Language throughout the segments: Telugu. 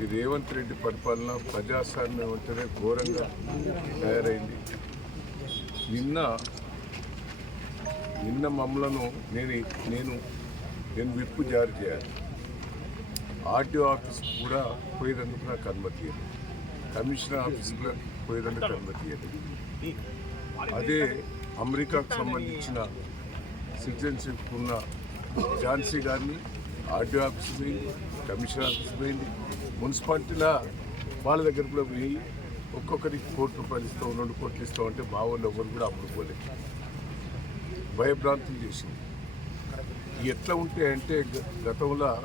ఈ రేవంత్ రెడ్డి పరిపాలన ప్రజాస్వామ్యం అంటేనే ఘోరంగా తయారైంది. నిన్న నిన్న మమ్మలను నేను నేను నేను విప్పు జారీ చేయాలి. ఆర్టీఓ ఆఫీస్ కూడా పోయేందుకు నాకు అనుమతి ఇవ్వలేదు. కమిషనర్ ఆఫీస్ కూడా పోయేందుకు అనుమతి ఇవ్వలేదు. అదే అమెరికాకు సంబంధించిన సిటిజన్షిప్ ఉన్న ఝాన్సీ గారిని ఆర్టీఓ ఆఫీస్ పోయింది కమిషనర్ ఆఫీస్ పోయింది మున్సిపాలిటీలో వాళ్ళ దగ్గర కూడా పోయి ఒక్కొక్కరికి కోటి రూపాయలు ఇస్తాం రెండు కోట్లు ఇస్తాం అంటే మా వాళ్ళు ఎవరు కూడా అప్పుడు పోలేదు. భయభ్రాంతులు చేసింది. ఎట్లా ఉంటాయి అంటే గ- గతంలో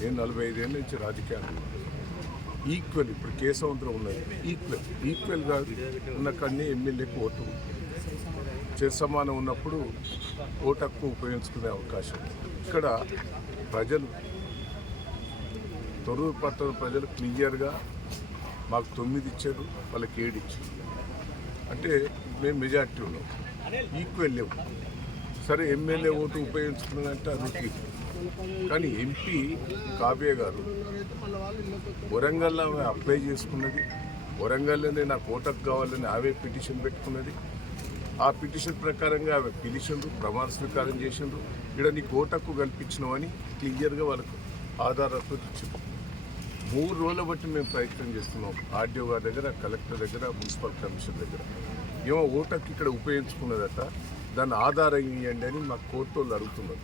నేను నలభై ఐదేళ్ళ నుంచి రాజకీయాలు ఈక్వల్ ఇప్పుడు కేశవంతరం ఉన్నది. ఈక్వల్ ఈక్వల్గా ఉన్న కన్నీ ఎమ్మెల్యేకి ఓటు. చేతి సమానం ఉన్నప్పుడు ఓటు హక్కు ఉపయోగించుకునే అవకాశం. ఇక్కడ ప్రజలు తొర్రూరు పట్టణ ప్రజలు క్లియర్గా మాకు తొమ్మిది ఇచ్చారు వాళ్ళకి ఏడు ఇచ్చారు. అంటే మేము మెజార్టీ ఉన్నాం. ఈక్వల్ లేవు సరే ఎమ్మెల్యే ఓటు ఉపయోగించుకున్నారంటే అది కానీ ఎంపీ కావ్య గారు వరంగల్లో అప్లై చేసుకున్నది వరంగల్లోనే నాకు ఓటకు కావాలని ఆవే పిటిషన్ పెట్టుకున్నది ఆ పిటిషన్ ప్రకారంగా ఆమె పిలిచిండ్రు ప్రమాణ స్వీకారం చేసిండ్రు. ఇక్కడ నీకు ఓటక్కు కల్పించినామని క్లియర్గా వాళ్ళకు ఆధారాలతో ఇచ్చింది మూడు రోజుల బట్టి మేము ప్రయత్నం చేస్తున్నాం. ఆర్డీఓ గారి దగ్గర కలెక్టర్ దగ్గర మున్సిపల్ కమిషన్ దగ్గర. ఏమో ఓటకు ఇక్కడ ఉపయోగించుకున్నదట. దాన్ని ఆధారం ఇవ్వండి అని మా కోర్టు వాళ్ళు అడుగుతున్నారు.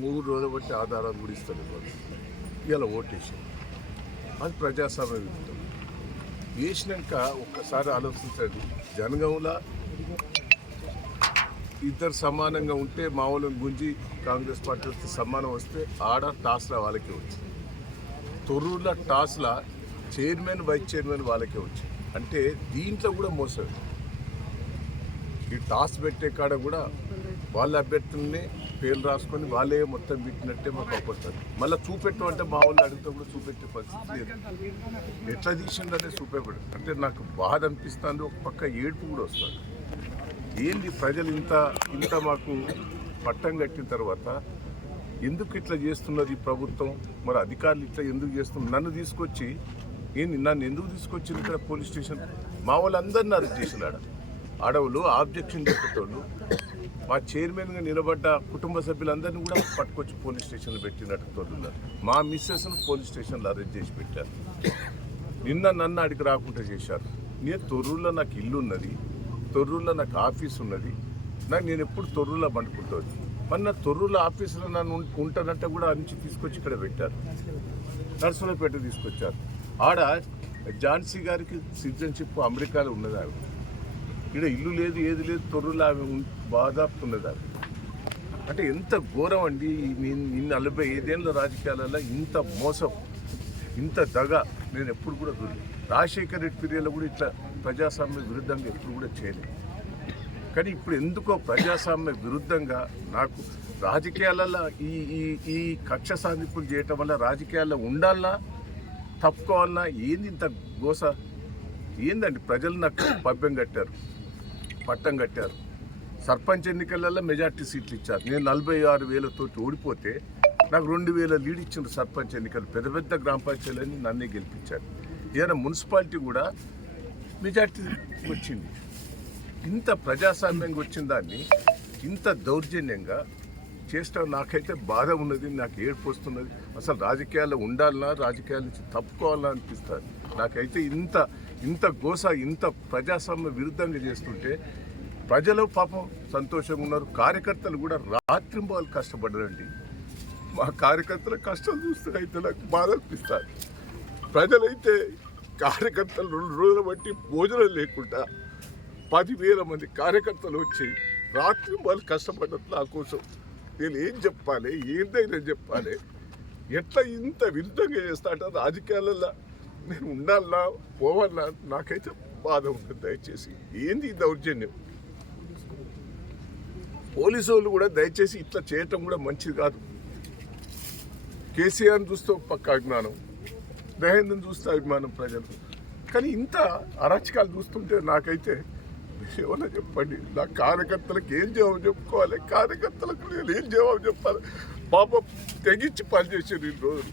మూడు రోజుల బట్టి ఆధారాలు కూడా ఇస్తారు వాళ్ళు. ఇలా ఓటేసాం అది ప్రజాస్వామ్య విరుద్ధం. వేసినాక ఒక్కసారి ఆలోచించండి. జనగంలో ఇద్దరు సమానంగా ఉంటే మామూలు గుంజి కాంగ్రెస్ పార్టీ వస్తే సమానం వస్తే ఆడ టాస్లా వాళ్ళకే వచ్చింది తొర్రుల టాస్లా చైర్మన్ వైస్ చైర్మన్ వాళ్ళకే వచ్చింది అంటే దీంట్లో కూడా మోసం ఈ టాస్ పెట్టే కాడ కూడా వాళ్ళ అభ్యర్థుల్ని పేర్లు రాసుకొని వాళ్ళే మొత్తం పెట్టినట్టే మాకు అవపడుతుంది మళ్ళీ చూపెట్టమంటే మా వాళ్ళు అడిగితే కూడా చూపెట్టే పరిస్థితి లేదు. ఎట్లా తీసిండనే చూపెట్టడు. అంటే నాకు బాధ అనిపిస్తుంది. ఒక పక్క ఏడుపు కూడా వస్తుంది. ఏంది ప్రజలు ఇంత ఇంత మాకు పట్టం కట్టిన తర్వాత ఎందుకు ఇట్లా చేస్తున్నది ఈ ప్రభుత్వం? మరి అధికారులు ఇట్లా ఎందుకు చేస్తున్నారు? నన్ను తీసుకొచ్చి ఏంది నన్ను ఎందుకు తీసుకొచ్చింది ఇక్కడ పోలీస్ స్టేషన్? మా వాళ్ళందరినీ అరెస్ట్ చేసినాడు అడవులు ఆబ్జెక్షన్ చెప్పేటోళ్ళు మా చైర్మన్గా నిలబడ్డ కుటుంబ సభ్యులందరినీ కూడా పట్టుకొచ్చి పోలీస్ స్టేషన్లో పెట్టినట్టు తోడున్నారు. మా మిస్సెస్ను పోలీస్ స్టేషన్లో అరెస్ట్ చేసి పెట్టారు. నిన్న నన్ను అడిగి రాకుండా చేశారు. నేను తొర్రూరులో నాకు ఇల్లు ఉన్నది తొర్రూరులో నాకు ఆఫీస్ ఉన్నది. నాకు నేను ఎప్పుడు తొర్రూరులో పండుకుంటుంది మరి నా తొర్రూరులో ఆఫీసులో నన్ను ఉంటానంటే కూడా ఆ నుంచి తీసుకొచ్చి ఇక్కడ పెట్టారు. నర్సులపేట తీసుకొచ్చారు. ఆడ ఝాన్సీ గారికి సిటిజన్షిప్ అమెరికాలో ఉన్నది ఆమె ఇక్కడ ఇల్లు లేదు ఏది లేదు తొర్రులో ఆమె ఉం- బాధాపుతున్నది ఆమె అంటే ఎంత ఘోరం అండి ఈ నలభై ఐదేళ్ళ రాజకీయాలలో ఇంత మోసం ఇంత దగ. నేను ఎప్పుడు కూడా చూడలేదు. రాజశేఖర్ రెడ్డి పీరియడ్లో కూడా ఇట్లా ప్రజాస్వామ్య విరుద్ధంగా ఎప్పుడు కూడా చేయలేదు. కానీ ఇప్పుడు ఎందుకో ప్రజాస్వామ్య విరుద్ధంగా నాకు రాజకీయాలలో ఈ ఈ ఈ కక్ష సాధింపులు చేయటం వల్ల రాజకీయాల్లో ఉండాలా తప్పుకోవాలన్నా ఏంది ఇంత గోస? ఏందండి ప్రజలు నాకు పభ్యం కట్టారు పట్టం కట్టారు. సర్పంచ్ ఎన్నికలలో మెజార్టీ సీట్లు ఇచ్చారు. నేను నలభై ఆరు వేలతో ఓడిపోతే నాకు రెండు వేల లీడ్ ఇచ్చిండ్రు సర్పంచ్ ఎన్నికలు. పెద్ద పెద్ద గ్రామ పంచాయతీలన్నీ నన్నే గెలిపించారు. ఏదైనా మున్సిపాలిటీ కూడా మెజార్టీ వచ్చింది. ఇంత ప్రజాస్వామ్యంగా వచ్చిన దాన్ని ఇంత దౌర్జన్యంగా చేసడం నాకైతే బాధ ఉన్నది నాకు ఏడుపు వస్తున్నది. అసలు రాజకీయాల్లో ఉండాలన్నా రాజకీయాల నుంచి తప్పుకోవాలా అనిపిస్తుంది. నాకైతే ఇంత ఇంత గోస ఇంత ప్రజాస్వామ్య విరుద్ధంగా చేస్తుంటే ప్రజలు పాపం సంతోషంగా ఉన్నారు. కార్యకర్తలు కూడా రాత్రింబాలు కష్టపడరండి. మా కార్యకర్తల కష్టం చూస్తే అయితే నాకు బాధ అనిపిస్తుంది. ప్రజలైతే కార్యకర్తలు రెండు రోజులు బట్టి భోజనం లేకుండా పదివేల మంది కార్యకర్తలు వచ్చి రాత్రి వాళ్ళు కష్టపడ్డట్లు నా కోసం నేను ఏం చెప్పాలి ఏదైనా చెప్పాలి ఎట్లా ఇంత విరుద్ధంగా చేస్తాడో రాజకీయాలలో నేను ఉండాలా పోవాలా నాకైతే బాధ ఉంటుంది దయచేసి. ఏంది దౌర్జన్యం? పోలీసు వాళ్ళు కూడా దయచేసి ఇట్లా చేయటం కూడా మంచిది కాదు. కేసీఆర్ని చూస్తే ఒక పక్క అభిమానం మహేంద్రని చూస్తే అభిమానం ప్రజలు. కానీ ఇంత అరాచకాలు చూస్తుంటే నాకైతే ఏమన్నా చెప్పండి? నా కార్యకర్తలకు ఏం జవాబు చెప్పుకోవాలి? కార్యకర్తలకు నేను ఏం జవాబు చెప్పాలి? పాపం తెగించి పనిచేసారు ఈ రోజులు.